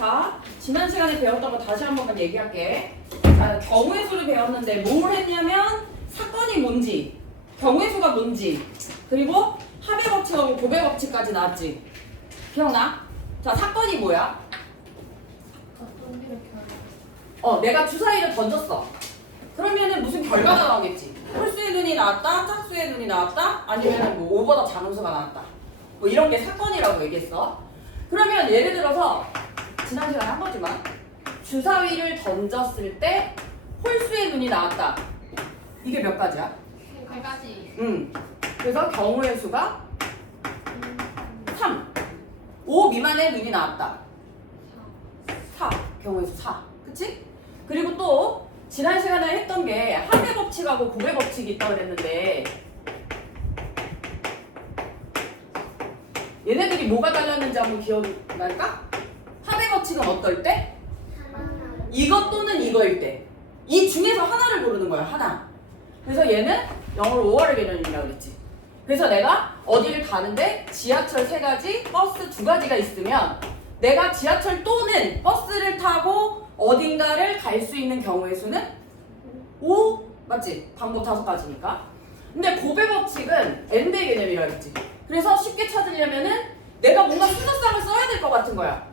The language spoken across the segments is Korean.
자, 지난 시간에 배웠던 거 다시 한 번만 얘기할게. 경우의 수를 배웠는데 뭘 했냐면 사건이 뭔지, 경우의 수가 뭔지, 그리고 합의 법칙하고 고백 법칙까지 나왔지. 기억나? 자, 사건이 뭐야? 내가 주사위를 던졌어. 그러면은 무슨 결과가 나오겠지. 홀수의 눈이 나왔다, 짝수의 눈이 나왔다, 아니면 뭐 5보다 작은 수가 나왔다. 뭐 이런 게 사건이라고 얘기했어. 그러면 예를 들어서 지난 시간에 한 거지만 주사위를 던졌을 때 홀수의 눈이 나왔다. 이게 몇 가지야? 100가지. 그래서 경우의 수가 3. 5 미만의 눈이 나왔다. 4. 경우의 수 4. 그치? 그리고 또 지난 시간에 했던 게 합의 법칙하고 고백 법칙이 있다고 그랬는데 얘네들이 뭐가 달랐는지 한번 기억날까? 합의 법칙은 어떨 때? 이것 또는 이거일 때. 이 중에서 하나를 고르는 거야, 하나. 그래서 얘는 영어로 5월의 개념이라고 그랬지. 그래서 내가 어디를 가는데 지하철 3가지, 버스 2가지가 있으면 내가 지하철 또는 버스를 타고 어딘가를 갈 수 있는 경우의 수는 5? 맞지? 방법 5가지니까. 근데 고백 법칙은 엔드의 개념이라고 했지. 그래서 쉽게 찾으려면은 내가 뭔가 순서상을 써야 될 것 같은 거야.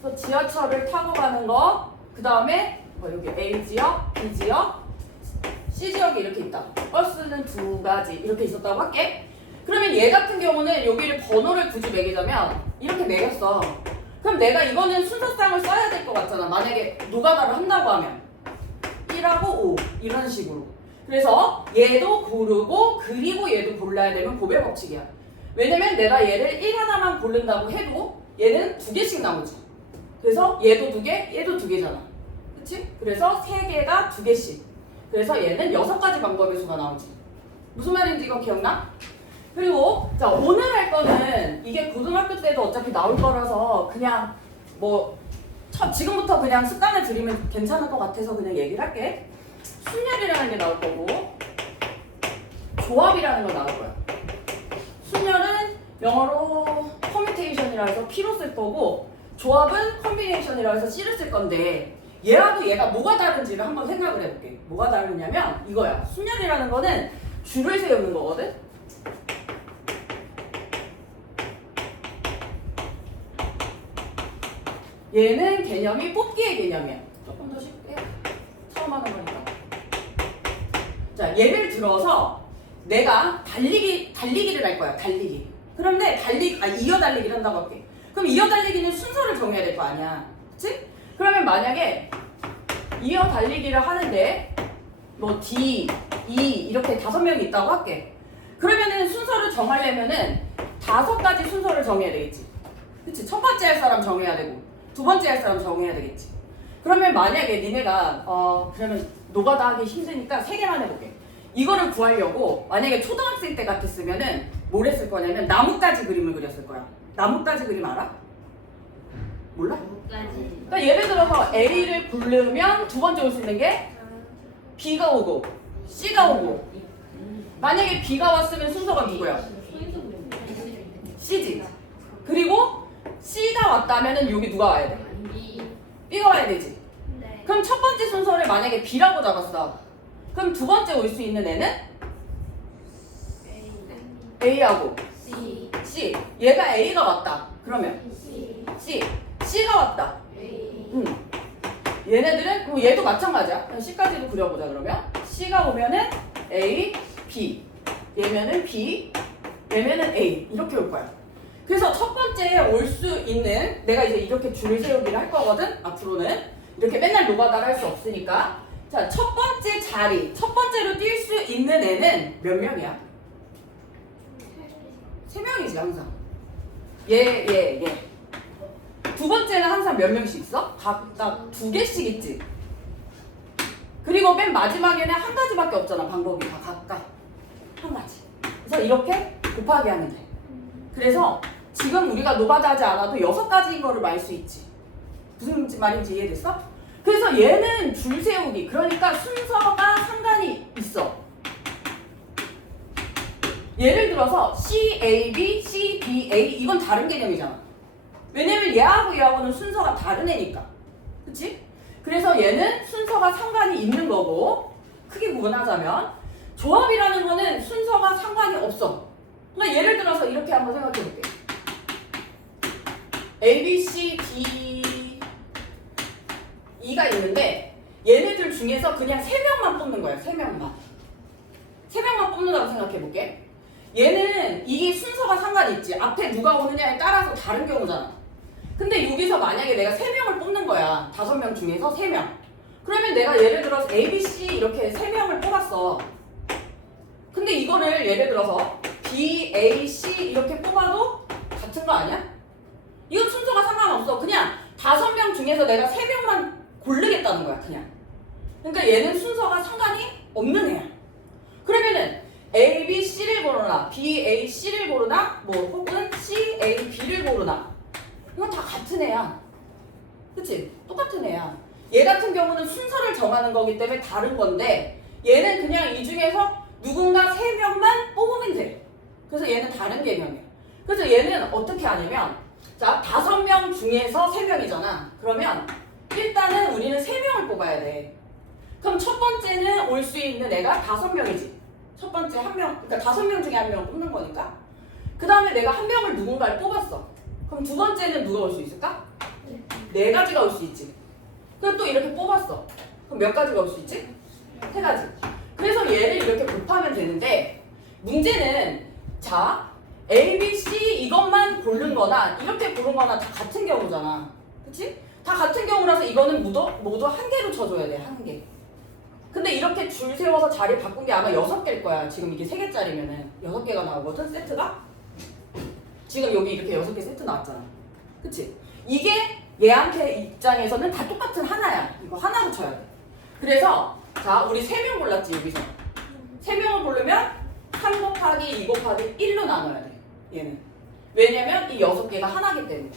그래서 지하철을 타고 가는 거, 그 다음에 여기 A지역, B지역, C지역이 이렇게 있다. 버스는 2가지 이렇게 있었다고 할게. 그러면 얘 같은 경우는 여기를 번호를 굳이 매기자면 이렇게 매겼어. 그럼 내가 이거는 순서상을 써야 될 것 같잖아. 만약에 노가다를 한다고 하면 1하고 5 이런 식으로. 그래서 얘도 고르고 그리고 얘도 골라야 되면 고백 법칙이야. 왜냐면 내가 얘를 1 하나만 고른다고 해도 얘는 2개씩 나오지. 그래서 얘도 2개, 얘도 2개잖아. 그치? 그래서 3개가 2개씩. 그래서 얘는 6가지 방법의 수가 나오지. 무슨 말인지 이거 기억나? 그리고 자, 오늘 할 거는 이게 고등학교 때도 어차피 나올 거라서 그냥 뭐 지금부터 그냥 습관을 들이면 괜찮을 것 같아서 그냥 얘기를 할게. 순열이라는 게 나올 거고 조합이라는 거 나올 거야. 순열은 영어로 커뮤테이션이라 해서 P로 쓸 거고 조합은 컴비네이션이라 해서 C를 쓸 건데 얘하고 얘가 뭐가 다른지를 한번 생각을 해볼게. 뭐가 다르냐면 이거야. 순열이라는 거는 줄을 세우는 거거든. 얘는 개념이 뽑기의 개념이야. 조금 더 쉽게 처음 하는 거니까. 자, 예를 들어서 내가 달리기를 할 거야. 달리기. 그런데 이어 달리기를 한다고 할게. 그럼 이어 달리기는 순서를 정해야 될 거 아니야. 그치? 그러면 만약에 이어 달리기를 하는데 뭐 D, E 이렇게 5명이 있다고 할게. 그러면은 순서를 정하려면은 5가지 순서를 정해야 되겠지. 그치? 첫 번째 할 사람 정해야 되고 두 번째 할 사람 정해야 되겠지. 그러면 만약에 니네가 그러면 노가다 하기 힘드니까 3개만 해볼게. 이거를 구하려고 만약에 초등학생 때 같았으면은 뭘 했을 거냐면 나뭇가지 그림을 그렸을 거야. 나뭇가지 그림 알아? 몰라? 그러니까 예를 들어서 A를 고르면 두 번째 올 수 있는 게 B가 오고 C가 오고. 만약에 B가 왔으면 순서가 누구야? C지. 그리고 C가 왔다면은 여기 누가 와야 돼? B가 와야 되지. 그럼 첫 번째 순서를 만약에 B라고 잡았어. 그럼 두 번째 올 수 있는 애는 A하고 C. 얘가 A가 왔다. 그러면 C가 왔다. 얘네들은 그럼 얘도 마찬가지야. 그럼 C까지도 그려보자. 그러면 C가 오면은 A, B. 얘면은 B, 얘면은 A 이렇게 올 거야. 그래서 첫 번째에 올 수 있는 내가 이제 이렇게 줄을 세우기를 할 거거든. 앞으로는 이렇게 맨날 노가다를 할 수 없으니까. 자, 첫 번째 자리, 첫 번째로 뛸 수 있는 애는 몇 명이야? 3명이지 항상. 얘. 두 번째는 항상 몇 명씩 있어? 각각 2개씩 있지. 그리고 맨 마지막에는 1가지밖에 없잖아. 방법이 다 각각 1가지. 그래서 이렇게 곱하기 하면 돼. 그래서 지금 우리가 노가다 하지 않아도 6가지인 거를 알 수 있지. 무슨 말인지 이해됐어? 그래서 얘는 줄 세우기. 그러니까 순서가 상관이 있어. 예를 들어서 CAB, CBA 이건 다른 개념이잖아. 왜냐면 얘하고 얘하고는 순서가 다른 애니까. 그치? 그래서 얘는 순서가 상관이 있는 거고, 크게 구분하자면 조합이라는 거는 순서가 상관이 없어. 그러니까 예를 들어서 이렇게 한번 생각해 볼게. A, B, C, D, E가 있는데 얘네들 중에서 그냥 3명만 뽑는 거야. 3명만. 3명만 뽑는다고 생각해 볼게. 얘는 이게 순서가 상관이 있지. 앞에 누가 오느냐에 따라서 다른 경우잖아. 근데 여기서 만약에 내가 3명을 뽑는 거야. 5명 중에서 3명. 그러면 내가 예를 들어서 A, B, C 이렇게 3명을 뽑았어. 근데 이거를 예를 들어서 B, A, C 이렇게 뽑아도 같은 거 아니야? 이건 순서가 상관없어. 그냥 5명 중에서 내가 3명만 고르겠다는 거야. 그냥. 그러니까 얘는 순서가 상관이 없는 애야. 그러면은 A, B, C를 고르나 B, A, C를 고르나 뭐 혹은 C, A, B를 고르나 이건 다 같은 애야. 그치? 똑같은 애야. 얘 같은 경우는 순서를 정하는 거기 때문에 다른 건데 얘는 그냥 이 중에서 누군가 3명만 뽑으면 돼. 그래서 얘는 다른 개념이야. 그래서 얘는 어떻게 하냐면 자 5명 중에서 3명이잖아. 그러면 일단은 우리는 3명을 뽑아야 돼. 그럼 첫 번째는 올 수 있는 애가 5명이지. 첫 번째 한 명, 그러니까 5명 중에 한 명을 뽑는 거니까. 그 다음에 내가 한 명을 누군가를 뽑았어. 그럼 두 번째는 누가 올 수 있을까? 4가지가 올 수 있지. 그럼 또 이렇게 뽑았어. 그럼 몇 가지가 올 수 있지? 3가지. 그래서 얘를 이렇게 곱하면 되는데 문제는 자 A, B, C 이것만 고른 거나 이렇게 고른 거나 다 같은 경우잖아. 그치? 다 같은 경우라서 이거는 모두 한 개로 쳐줘야 돼. 한 개. 근데 이렇게 줄 세워서 자리 바꾼 게 아마 6개일 거야. 지금 이게 3개짜리면은 6개가 나오거든, 세트가? 지금 여기 이렇게 6개 세트 나왔잖아. 그치? 이게 얘한테 입장에서는 다 똑같은 하나야. 이거 하나로 쳐야 돼. 그래서 자, 우리 3명 골랐지, 여기서. 3명을 고르면 3 곱하기 2 곱하기 1로 나눠야 돼. 얘는. 왜냐면 이 6개가 하나기 때문에.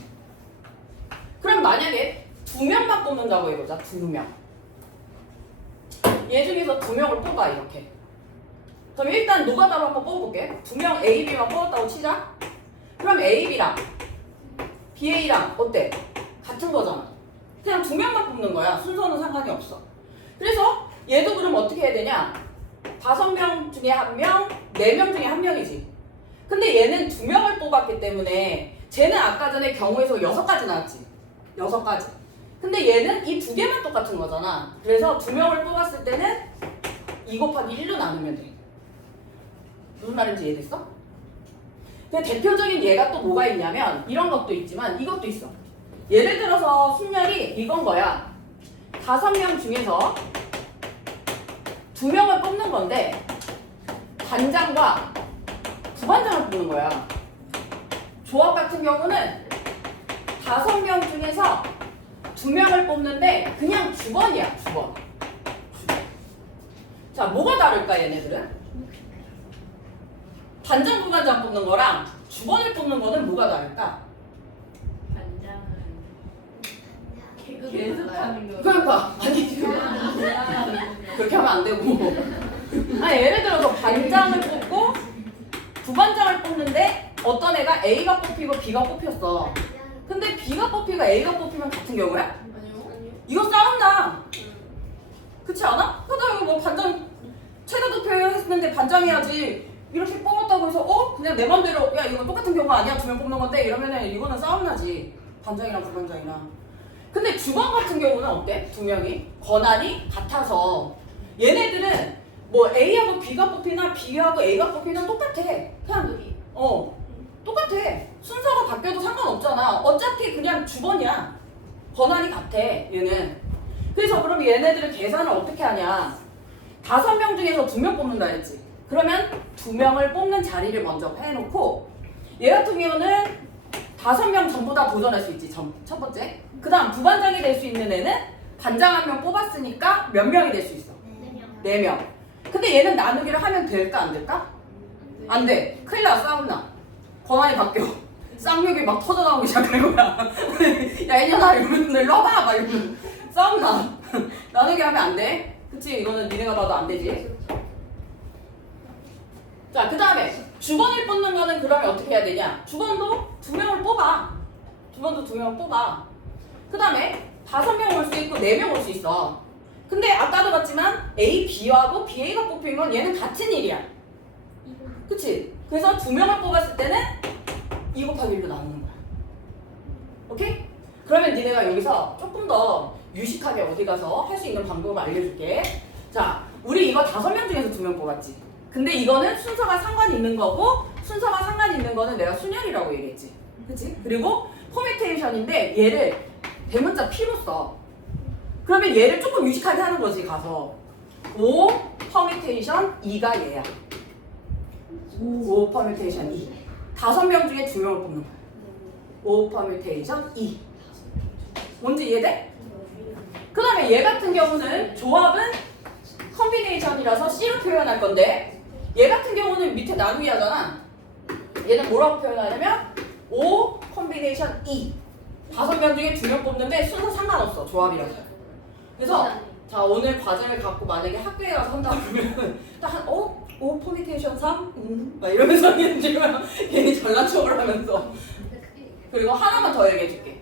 그럼 만약에 2명만 뽑는다고 해보자. 2명. 얘 중에서 2명을 뽑아 이렇게. 그럼 일단 노가다로 한번 뽑아볼게. 2명 A, B만 뽑았다고 치자. 그럼 A, B랑 B, A랑 어때? 같은 거잖아. 그냥 2명만 뽑는 거야. 순서는 상관이 없어. 그래서 얘도 그럼 어떻게 해야 되냐? 5명 중에 1명, 4명 중에 1명이지. 근데 얘는 2명을 뽑았기 때문에 쟤는 아까 전에 경우에서 6가지 나왔지. 6가지. 근데 얘는 이 2개만 똑같은 거잖아. 그래서 2명을 뽑았을 때는 2 곱하기 1로 나누면 돼. 무슨 말인지 이해됐어? 근데 대표적인 얘가 또 뭐가 있냐면 이런 것도 있지만 이것도 있어. 예를 들어서 순열이 이건 거야. 5명 중에서 2명을 뽑는 건데 반장과 부반장을 뽑는 거야. 조합 같은 경우는 5명 중에서 2명을 뽑는데 그냥 주번이야. 주번. 자, 뭐가 다를까 얘네들은? 반장 부반장 뽑는 거랑 주번을 뽑는 거는 뭐가 다를까? 반장은 계속 연습하는 거. 그러니까 아니 그렇게 하면 안 되고 아니 예를 들어서 반장을 뽑고 부반장을 뽑는데 어떤 애가 A가 뽑히고 B가 뽑혔어. 근데 B가 뽑히고 A가 뽑히면 같은 경우야? 아니요. 이거 싸움나. 그렇지 않아? 그러다 뭐 반장 최다 득표 했는데 반장해야지. 이렇게 뽑았다고 해서 그냥 내 맘대로 야 이거 똑같은 경우 아니야 2명 뽑는 건데 이러면은 이거는 싸움나지. 반장이랑 부반장이랑. 근데 주번 같은 경우는 어때? 2명이 권한이 같아서 얘네들은 뭐 A하고 B가 뽑히나 B하고 A가 뽑히나 똑같아. 그냥 똑같아. 순서가 바뀌어도 상관없잖아. 어차피 그냥 주번이야. 권한이 같아 얘는. 그래서 그럼 얘네들은 계산을 어떻게 하냐. 5명 중에서 2명 뽑는다 했지. 그러면 2명을 뽑는 자리를 먼저 해놓고 얘 같은 경우는 5명 전부 다 도전할 수 있지. 첫 번째. 그 다음 부반장이 될 수 있는 애는 반장 1명 뽑았으니까 몇 명이 될 수 있어? 4명. 근데 얘는 나누기를 하면 될까 안 될까? 안 돼. 큰일 나. 싸움나. 권한이 바뀌어. 쌍욕이 막 터져나오기 시작할 거야. 야 이년아 이러면 일로 와봐 막 이러면 싸움나. 나누기 하면 안 돼. 그치? 이거는 니네가 봐도 안 되지. 자, 그 다음에 주번을 뽑는 거는 그러면 어떻게 해야 되냐? 주번도 2명을 뽑아. 두 번도 2명 뽑아. 그 다음에 5명 올 수 있고 4명 올 수 있어. 근데 아까도 봤지만 A, B하고 BA가 뽑히면 얘는 같은 일이야. 그치? 그래서 2명을 뽑았을 때는 2 곱하기 1로 나누는 거야. 오케이? 그러면 니네가 여기서 조금 더 유식하게 어디 가서 할 수 있는 방법을 알려줄게. 자, 우리 이거 5명 중에서 2명 뽑았지. 근데 이거는 순서가 상관이 있는 거고, 순서가 상관이 있는 거는 내가 순열이라고 얘기했지. 그치? 그리고 포미테이션인데 얘를 대문자 P로 써. 그러면 얘를 조금 유식하게 하는 거지, 가서. 5 퍼미테이션 2가 얘야. 5 퍼뮤테이션 2. 5명 중에 2명을 뽑는 거야. 5 퍼뮤테이션 2. 뭔지 이해돼? 그 다음에 얘 같은 경우는 조합은 컨비네이션이라서 C로 표현할 건데, 얘 같은 경우는 밑에 나누기 하잖아. 얘는 뭐라고 표현하냐면 5 컨비네이션 2. 5명 중에 2명 뽑는데 순서 상관없어, 조합이라서. 그래서 자, 오늘 과제를 갖고 만약에 학교에 가서 한다 그러면 딱 5 퍼뮤테이션 3? 막 이러면서 지금 괜히 잘난 척을 하면서. 그리고 하나만 더 얘기해 줄게.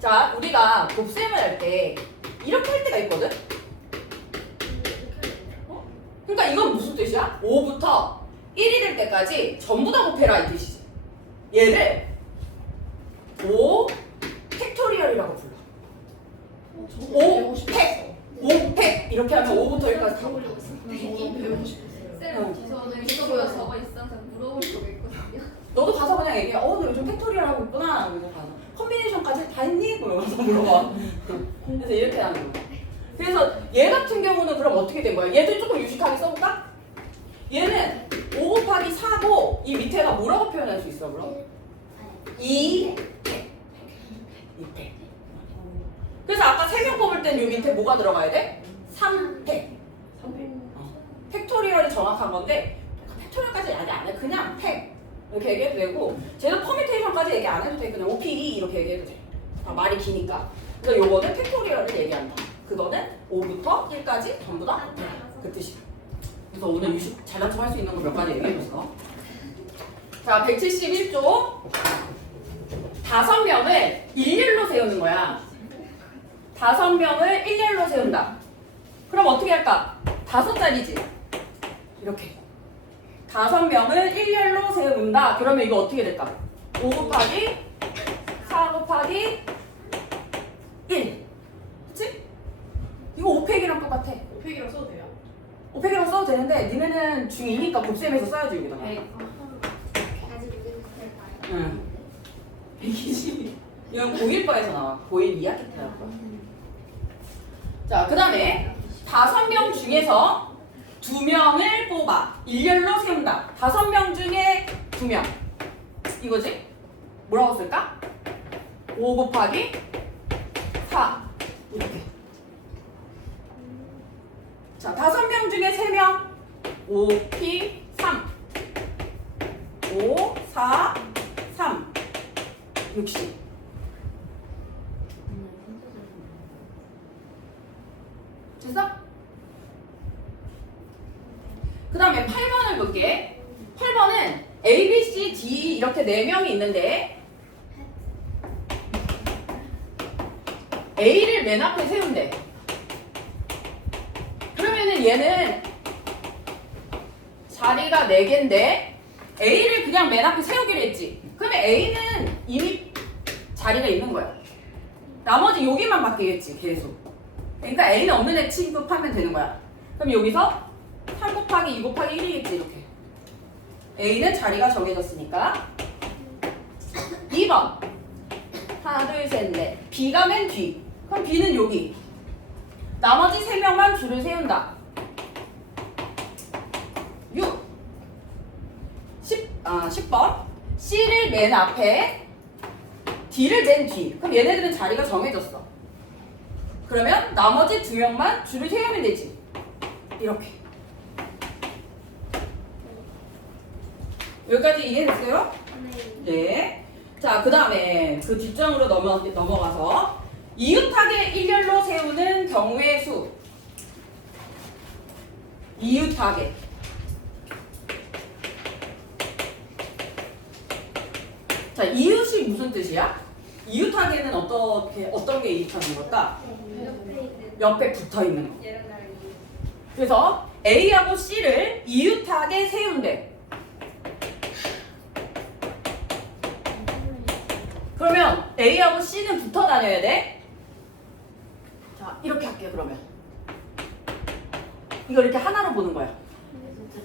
자, 우리가 곱셈을 할 때 이렇게 할 때가 있거든? 그러니까 이건 무슨 뜻이야? 5부터 1이 될 때까지 전부 다 곱해라 이 뜻이지. 얘를 5 팩토리얼이라고 불러. 5 팩! 5 팩! 이렇게 하면 5부터 1까지 다 곱해. 배우고 싶었어요. 쌤, 저는 이거 보여 저거 있어서 물어볼 수가 있거든요. 너도 가서 그냥 얘기해. 너 요즘 팩토리얼 하고 있구나. 이거 가서. 컨비네이션까지 다 했니? 그러면서 물어봐. 그래서 이렇게 하는 거야. 그래서 얘 같은 경우는 그럼 어떻게 된 거야? 얘도 조금 유식하게 써볼까? 얘는 5 곱하기 4고 이 밑에가 뭐라고 표현할 수 있어 그럼? 2팩. 2팩. 그래서 아까 3명 뽑을 땐 요 밑에 뭐가 들어가야 돼? 3팩. 팩토리얼이 정확한 건데 팩토리얼까지 얘기 안 해. 그냥 팩 이렇게 얘기해도 되고, 쟤는 퍼뮤테이션까지 얘기 안 해도 돼. 그냥 OPE 이렇게 얘기해도 돼. 말이 기니까. 그래서 요거는 팩토리얼을 얘기한다. 그거는 5부터 1까지 전부 다 그 뜻이야. 그래서 오늘 유식 잘난 척 할 수 있는 거 몇 가지 얘기해줬어. 자, 171조 5명을 일렬로 세우는 거야. 5명을 일렬로 세운다. 그럼 어떻게 할까? 5자리지. 이렇게 5명을 일렬로 세운다. 그러면 이거 어떻게 될까? 5 곱하기 4 곱하기 1. 그치? 이거 5팩이랑 똑같아. 5팩이라고 써도 돼요? 5팩이랑 써도 되는데 니네는 중2니까 곱셈에서 써야지 여기다가. 응. 120. 이건 고1과에서 나와. 고1 2학기 때 나올 거야. 자, 그 다음에 5명 중에서 2명을 뽑아. 일렬로 세운다. 5명 중에 2명. 이거지? 뭐라고 쓸까? 5 곱하기 4. 이렇게. 자, 5명 중에 3명. 5P 3. 5, 4, 3. 60. 됐어? 그 다음에 8번을 볼게. 8번은 A, B, C, D 이렇게 4명이 있는데 A를 맨 앞에 세운대. 그러면은 얘는 자리가 4개인데 A를 그냥 맨 앞에 세우기로 했지. 그러면 A는 이미 자리가 있는 거야. 나머지 여기만 바뀌겠지, 계속. 그러니까 A는 없는 애 취급하면 되는 거야. 그럼 여기서 3 곱하기 2 곱하기 1이겠지, 이렇게. A는 자리가 정해졌으니까. 2번. 하나, 둘, 셋, 넷. B가 맨 뒤. 그럼 B는 여기. 나머지 3명만 줄을 세운다. 6. 10번. C를 맨 앞에, D를 맨 뒤. 그럼 얘네들은 자리가 정해졌어. 그러면 나머지 2명만 줄을 세우면 되지. 이렇게. 여기까지 이해됐어요? 네. 자, 그 다음에 그 뒷장으로 넘어가서 이웃하게 일렬로 세우는 경우의 수. 이웃하게. 자, 이웃이 무슨 뜻이야? 이웃하게는 어떤 게 이웃하는 걸까? 옆에 붙어 있는 거. 그래서 A하고 C를 이웃하게 세운대. 그러면 A하고 C는 붙어 다녀야 돼. 자, 이렇게 할게요, 그러면. 이걸 이렇게 하나로 보는 거야.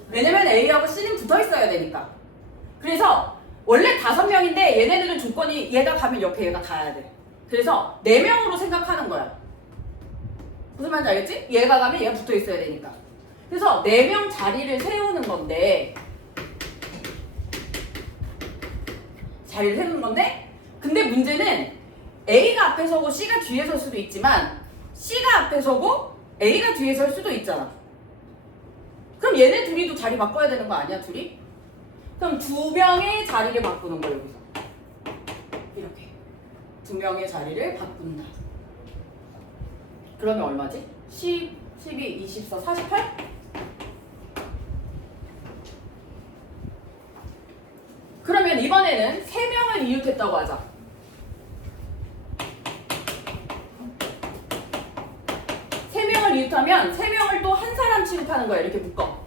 왜냐면 A하고 C는 붙어 있어야 되니까. 그래서 원래 5명인데 얘네들은 조건이 얘가 가면 옆에 얘가 가야 돼. 그래서 4명으로 생각하는 거야. 무슨 말인지 알겠지? 얘가 가면 얘가 붙어 있어야 되니까. 그래서 4명 자리를 세우는 건데 근데 문제는 A가 앞에 서고 C가 뒤에 설 수도 있지만 C가 앞에 서고 A가 뒤에 설 수도 있잖아. 그럼 얘네 둘이도 자리 바꿔야 되는 거 아니야, 둘이? 그럼 2명의 자리를 바꾸는 거야, 여기서. 이렇게. 2명의 자리를 바꾼다. 그러면 얼마지? 10, 12, 24, 48? 그러면 이번에는 3명을 이웃했다고 하자. 3명을 이웃하면 3명을 또 한 사람 취급하는 거야. 이렇게 묶어.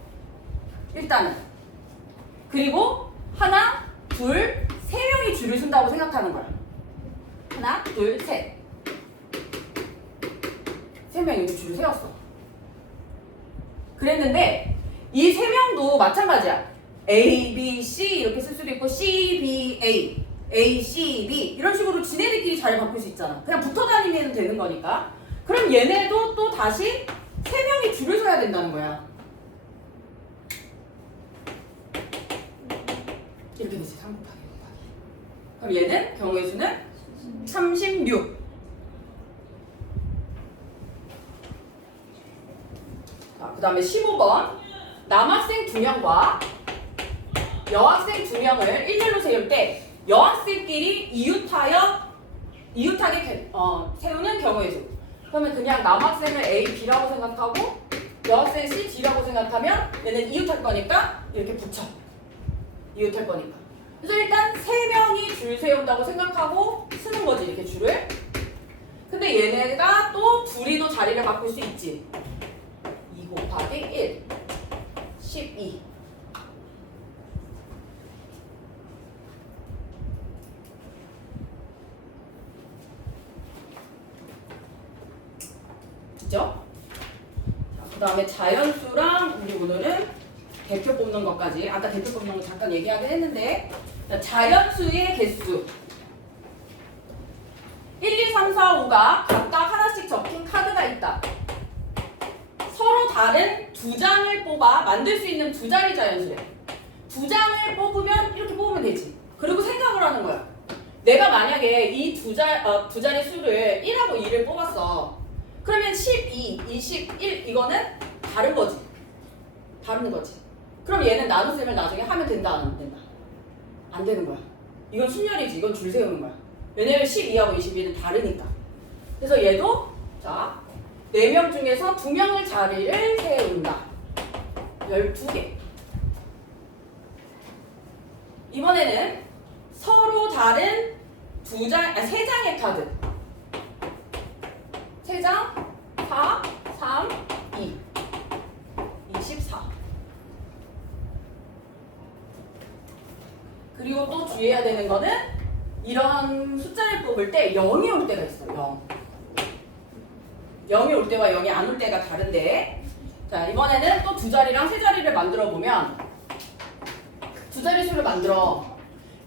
일단은. 그리고 하나, 둘, 3명이 줄을 쓴다고 생각하는 거야. 하나, 둘, 셋. 3명이 이렇게 줄을 세웠어. 그랬는데 이 3명도 마찬가지야. A, B, C 이렇게 쓸 수도 있고 C, B, A, A, C, B 이런 식으로 지네들끼리 자리 바꿀 수 있잖아. 그냥 붙어 다니면 되는 거니까. 그럼 얘네도 또 다시 3명이 줄을 서야 된다는 거야. 이렇게 되지. 3 곱하기 5 곱하기. 그럼 얘는 경우의 수는 36. 자, 그 다음에 15번. 남학생 2명과 여학생 2명을 일렬로 세울 때 여학생끼리 이웃하게 세우는 경우의 수. 그러면 그냥 남학생을 A, B라고 생각하고 여학생 C, D라고 생각하면 얘는 이웃할 거니까 이렇게 붙여. 이웃할 거니까. 그래서 일단 3명이 줄 세운다고 생각하고 쓰는 거지, 이렇게 줄을. 근데 얘네가 또 둘이 또 자리를 바꿀 수 있지. 2 곱하기 1, 12. 그죠? 그 다음에 자연수랑 우리 오늘은 대표 뽑는 것까지, 아까 대표 뽑는 거 잠깐 얘기하긴 했는데, 자연수의 개수 1, 2, 3, 4, 5가 각각 하나씩 적힌 카드가 있다. 서로 다른 2장을 뽑아 만들 수 있는 2자리 자연수래. 2장을 뽑으면 이렇게 뽑으면 되지. 그리고 생각을 하는 거야. 내가 만약에 이 두 자리 수를 1하고 2를 뽑았어. 그러면 12, 21 이거는 다른 거지. 다른 거지. 그럼 얘는 나눗셈을 나중에 하면 된다, 안 된다? 안 되는 거야. 이건 순열이지. 이건 줄 세우는 거야. 왜냐면 12하고 21은 다르니까. 그래서 얘도 자 4명 중에서 2명의 자리를 세운다. 12개. 이번에는 서로 다른 3장의 카드. 3장 4, 3, 2, 24. 그리고 또 주의해야 되는 거는 이런 숫자를 뽑을 때 0이 올 때가 있어. 0. 0이 올 때와 0이 안 올 때가 다른데, 자 이번에는 또 2자리랑 3자리를 만들어 보면 2자리 수를 만들어.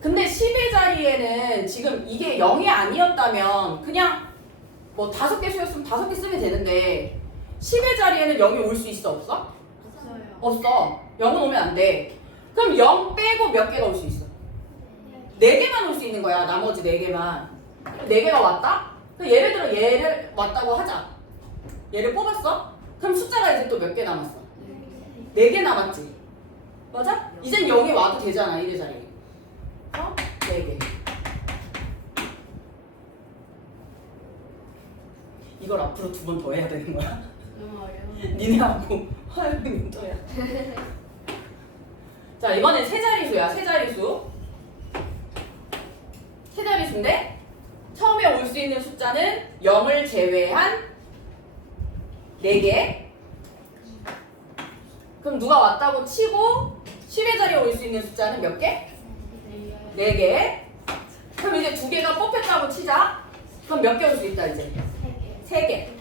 근데 10의 자리에는 지금 이게 0이 아니었다면 그냥 뭐 5개 수였으면 5개 쓰면 되는데 10의 자리에는 0이 올 수 있어, 없어? 없어. 0은 오면 안 돼. 그럼 0 빼고 몇 개가 올 수 있어? 4개만 올 수 있는 거야. 나머지 4개만. 4개가 왔다? 그럼 예를 들어 얘를 왔다고 하자. 얘를 뽑았어? 그럼 숫자가 이제 또 몇 개 남았어? 4개 남았지. 맞아? 이젠 0이 와도 되잖아, 1의 자리에. 4개. 이걸 앞으로 2번 더 해야 되는 거야? 너무 어려워. 니네하고 화요일 떠야. 자 이번엔 3자리수야. 3자리수. 3자리수인데 첫 수 있는 숫자는 0을 제외한 4개. 그럼 누가 왔다고 치고 10의 자리에 올 수 있는 숫자는 몇 개? 4개. 그럼 이제 2개가 뽑혔다고 치자. 그럼 몇 개 올 수 있다 이제? 3개.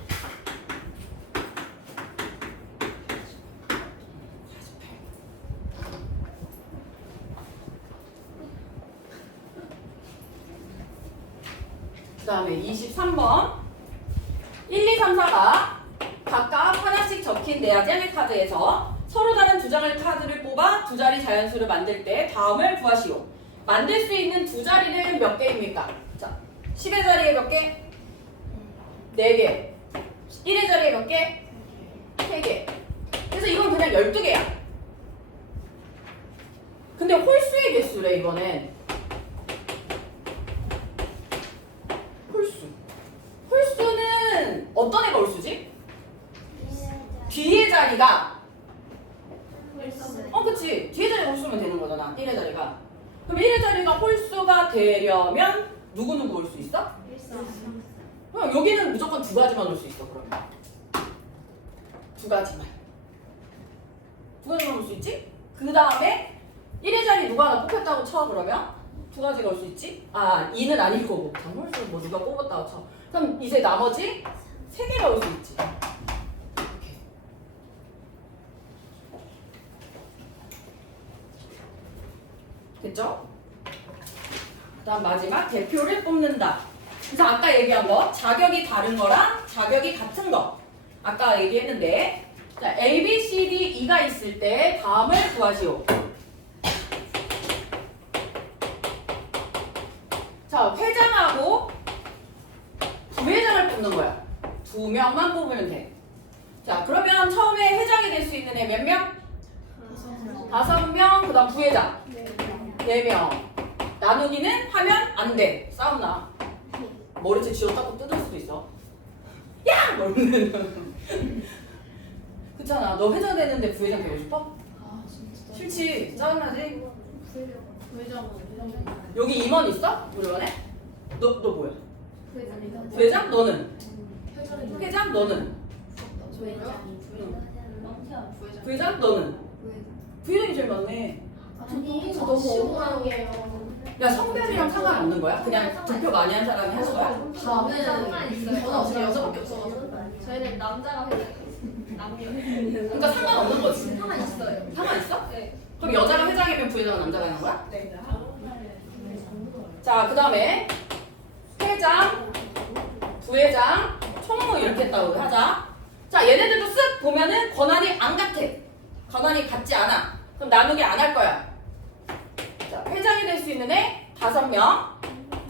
그 다음에 23번 1, 2, 3, 4가 각각 하나씩 적힌 4장의 카드에서 서로 다른 2장의 카드를 뽑아 2자리 자연수를 만들 때 다음을 구하시오. 만들 수 있는 2자리는 몇 개입니까? 자, 10의 자리에 몇 개? 4개. 1의 자리에 몇 개? 3개. 그래서 이건 그냥 12개야. 근데 홀수의 개수래 이번엔. 홀수는 어떤 애가 홀수지? 뒤의 자리가 그치 뒤의 자리가 홀수면 되는 거잖아. 1의 자리가. 그럼 1의 자리가 홀수가 되려면 누구누구 올 수 있어? 그럼 여기는 무조건 2가지만 올 수 있어. 그러면 2가지만 올 수 있지? 그 다음에 1의 자리 누가 하나 뽑혔다고 쳐. 그러면 2가지가 올 수 있지? 2는 아닐 거고 홀수 뭐 누가 뽑았다고 쳐. 그럼 이제 나머지 3개가 올 수 있지. 이렇게. 됐죠? 그 다음 마지막 대표를 뽑는다. 그래서 아까 얘기한 거 자격이 다른 거랑 자격이 같은 거 아까 얘기했는데 자, A, B, C, D, E가 있을 때 다음을 구하시오. 자, 회장하고 부회장을 뽑는 거야. 2명만 뽑으면 돼. 자, 그러면 처음에 회장이 될 수 있는 애 몇 명? 5명. 그 다음 부회장 4명. 나누기는 하면 안 돼. 싸움 나. 머리채 쥐어닦고 뜯을 수도 있어. 야! 이러면 그렇잖아. 너 회장 되는데 부회장 되고 싶어? 싫지. 짜증나지? 여기 임원 있어? 우리 반에? 너 뭐야? 부회장? 너는? 회장? 너는? 부회장? 너는? 부회장이 제일 많네. 너무 억울하게요. 야, 성별이랑 상관없는 거야? 그냥 득표 많이 한 사람이 하는 거야? 저는 상관 있어요. 저는 어차피 여자밖에 없어가지고. 저희는 남자가 회장이에요. 남녀. 그러니까 상관없는 거지. 상관 있어요. 상관 있어? 네. 그럼 여자가 회장이면 부회장은 남자가 하는 거야? 네. 자, 그 다음에 회장, 부회장, 총무 이렇게 했다고 하자. 자, 얘네들도 쓱 보면은 권한이 안 같아. 권한이 같지 않아. 그럼 나누기 안 할 거야. 자, 회장이 될 수 있는 애 5명,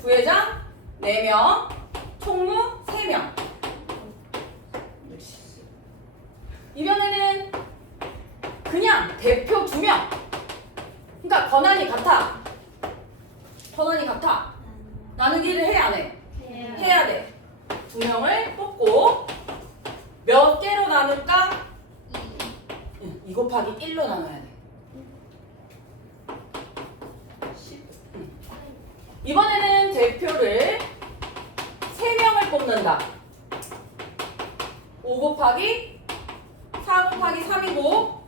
부회장 4명, 총무 3명. 이번에는 그냥 대표 2명. 그러니까 권한이 같아. 권한이 같아. 나누기를 해, 안 해? 해야 돼. 2명을 뽑고 몇 개로 나눌까? 2 곱하기 1로 나눠야 돼. 이번에는 대표를 3명을 뽑는다. 5 곱하기 4 곱하기 3이고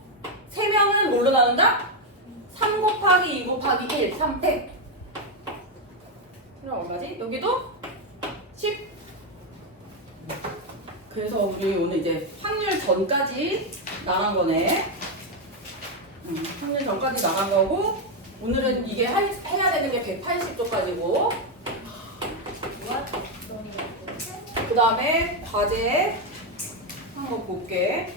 3명은 뭘로 나눈다? 3 곱하기 2 곱하기 1, 3팩. 그럼 얼마지? 여기도 10. 그래서 우리 오늘 이제 확률 전까지 나간 거네. 확률 전까지 나간 거고 오늘은 이게 해야 되는 게 180도까지고 그 다음에 과제 한번 볼게.